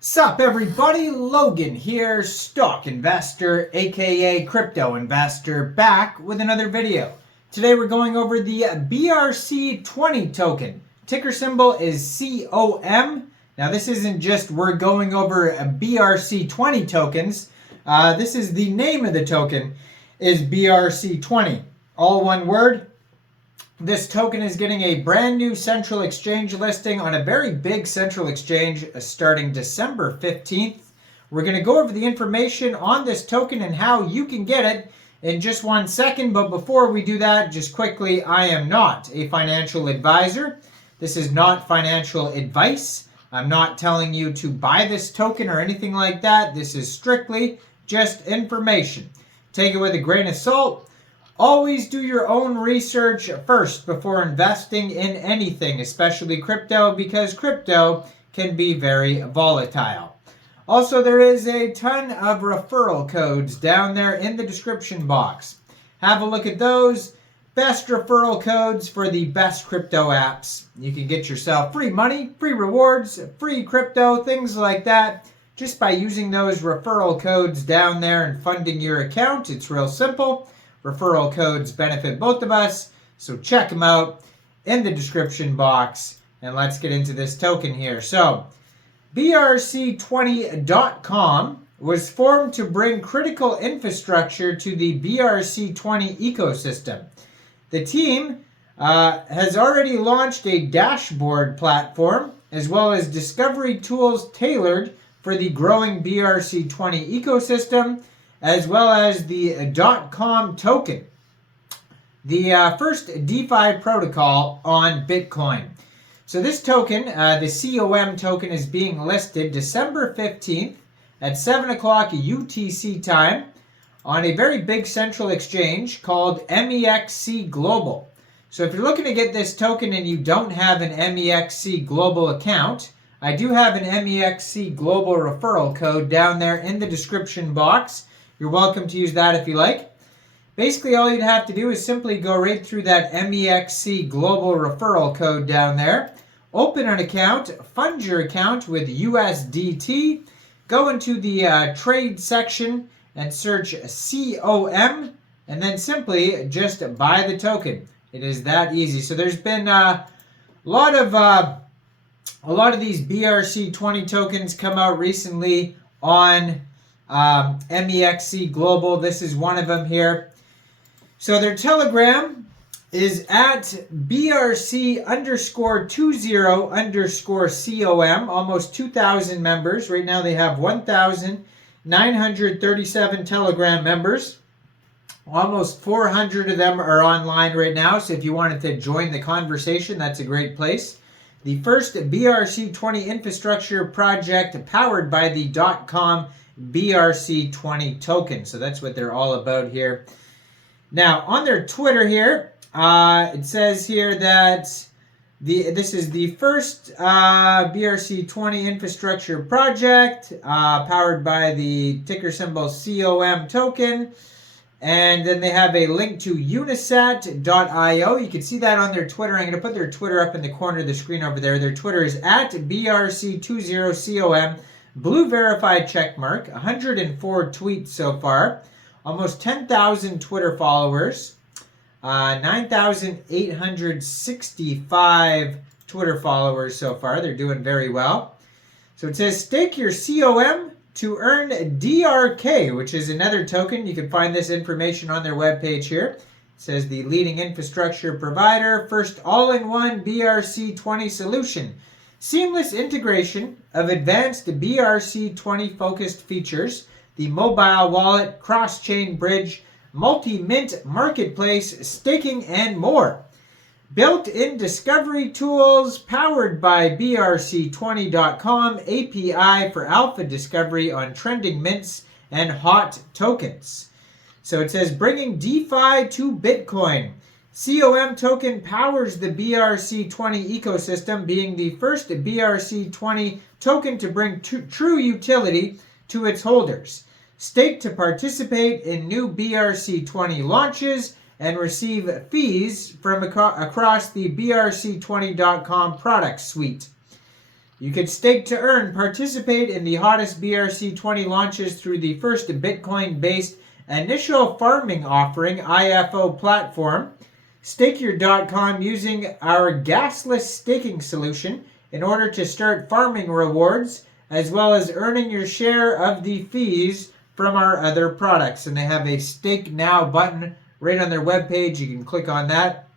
Sup everybody, Logan here, stock investor aka crypto investor, back with another video. Today we're going over the BRC20 token. Ticker symbol is COM. Now this isn't just we're going over BRC20 tokens. This is the name of the token is BRC20. All one word. This token is getting a brand new central exchange listing on a very big central exchange starting December 15th. We're going to go over the information on this token and how you can get it in just 1 second. But before we do that, just quickly, I am not a financial advisor. This is not financial advice. I'm not telling you to buy this token or anything like that. This is strictly just information. Take it with a grain of salt. Always do your own research first before investing in anything, especially crypto, because crypto can be very volatile. Also, there is a ton of referral codes down there in the description box. Have a look at those. Best referral codes for the best crypto apps. You can get yourself free money, free rewards, free crypto, things like that, just by using those referral codes down there and funding your account. It's real simple. Referral codes benefit both of us, so check them out in the description box. And let's get into this token here. So, BRC20.com was formed to bring critical infrastructure to the BRC20 ecosystem. The team has already launched a dashboard platform as well as discovery tools tailored for the growing BRC20 ecosystem, as well as the .com token, the first DeFi protocol on Bitcoin. So this token, the COM token, is being listed December 15th at 7 o'clock UTC time on a very big central exchange called Mexc Global. So if you're looking to get this token and you don't have an Mexc Global account, I do have an Mexc Global referral code down there in the description box. You're welcome to use that if you like. Basically, all you'd have to do is simply go right through that Mexc Global referral code down there, open an account, fund your account with USDT, go into the trade section and search COM, and then simply just buy the token. It is that easy. So there's been a lot of these BRC20 tokens come out recently on Mexc Global. This is one of them here. So their Telegram is at BRC_20_COM, almost 2,000 members. Right now they have 1,937 Telegram members. Almost 400 of them are online right now. So if you wanted to join the conversation, that's a great place. The first BRC20 infrastructure project powered by the .com BRC20 token. So that's what they're all about here. Now, on their Twitter here, it says here that this is the first BRC20 infrastructure project powered by the ticker symbol COM token. And then they have a link to unisat.io. You can see that on their Twitter. I'm going to put their Twitter up in the corner of the screen over there. Their Twitter is at BRC20COM. Blue verified checkmark, 104 tweets so far, almost 10,000 Twitter followers, 9,865 Twitter followers so far. They're doing very well. So it says stake your COM to earn DRK, which is another token. You can find this information on their webpage here. It says the leading infrastructure provider, first all-in-one BRC20 solution. Seamless integration of advanced BRC20 focused features, the mobile wallet, cross-chain bridge, multi-mint marketplace, staking, and more. Built-in discovery tools powered by BRC20.com API for alpha discovery on trending mints and hot tokens. So it says bringing DeFi to Bitcoin. COM token powers the BRC20 ecosystem, being the first BRC20 token to bring true utility to its holders. Stake to participate in new BRC20 launches and receive fees from across the BRC20.com product suite. You could stake to earn, participate in the hottest BRC20 launches through the first Bitcoin-based initial farming offering IFO platform. StakeYour.com using our gasless staking solution in order to start farming rewards, as well as earning your share of the fees from our other products. And they have a Stake Now button right on their webpage. You can click on that.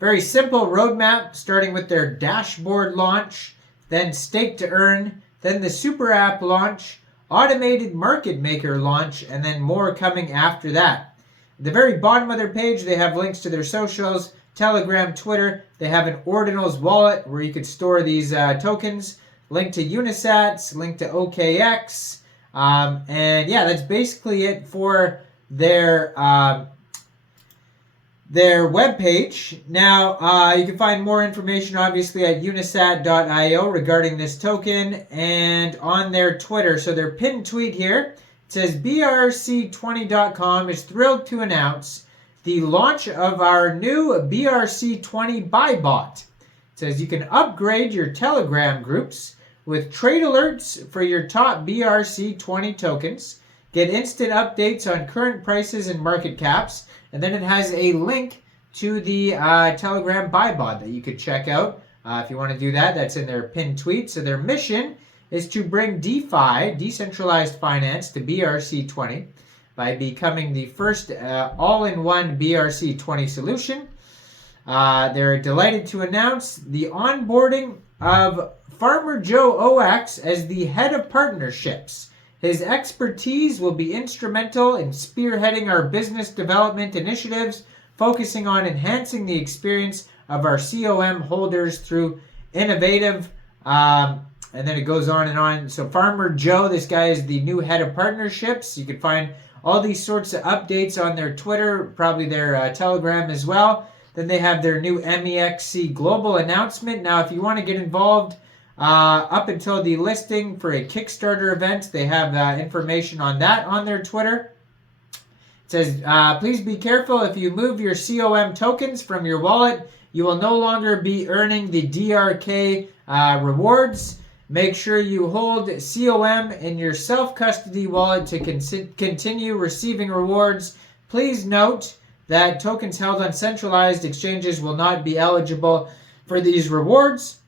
Very simple roadmap, starting with their dashboard launch, then Stake to Earn, then the Super App launch, automated market maker launch, and then more coming after that. At the very bottom of their page, they have links to their socials, Telegram, Twitter. They have an Ordinals wallet where you could store these tokens, link to Unisats, link to OKX, and yeah, that's basically it for their webpage. Now, you can find more information, obviously, at unisat.io regarding this token and on their Twitter. So their pinned tweet here, it says, BRC20.com is thrilled to announce the launch of our new BRC20 buy bot. It says you can upgrade your Telegram groups with trade alerts for your top BRC20 tokens, get instant updates on current prices and market caps, and then it has a link to the Telegram buy bot that you could check out if you want to do that. That's in their pinned tweet. So their mission is to bring DeFi, decentralized finance, to BRC20 by becoming the first all-in-one BRC20 solution. They're delighted to announce the onboarding of Farmer Joe OX as the head of partnerships. His expertise will be instrumental in spearheading our business development initiatives, focusing on enhancing the experience of our COM holders through innovative, and then it goes on and on. So Farmer Joe, this guy is the new head of partnerships. You can find all these sorts of updates on their Twitter, probably their Telegram as well. Then they have their new Mexc global announcement. Now, if you want to get involved, up until the listing for a Kickstarter event, they have information on that on their Twitter. It says, please be careful. If you move your COM tokens from your wallet, you will no longer be earning the DRK rewards. Make sure you hold COM in your self-custody wallet to continue receiving rewards. Please note that tokens held on centralized exchanges will not be eligible for these rewards.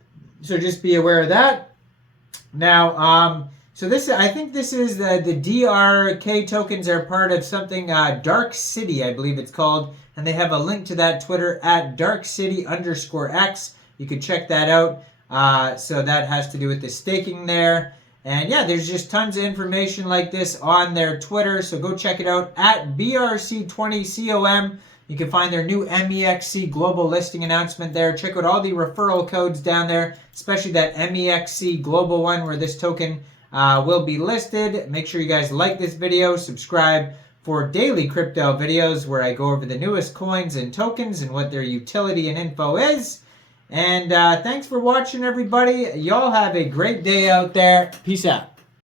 So just be aware of that. Now, so this, I think this is the DRK tokens are part of something, Dark City, I believe it's called. And they have a link to that Twitter at darkcity_x. You can check that out. So that has to do with the staking there. And yeah, there's just tons of information like this on their Twitter. So go check it out at BRC20COM. You can find their new Mexc global listing announcement there. Check out all the referral codes down there, especially that Mexc global one where this token will be listed. Make sure you guys like this video, subscribe for daily crypto videos where I go over the newest coins and tokens and what their utility and info is. And thanks for watching, everybody. Y'all have a great day out there. Peace out.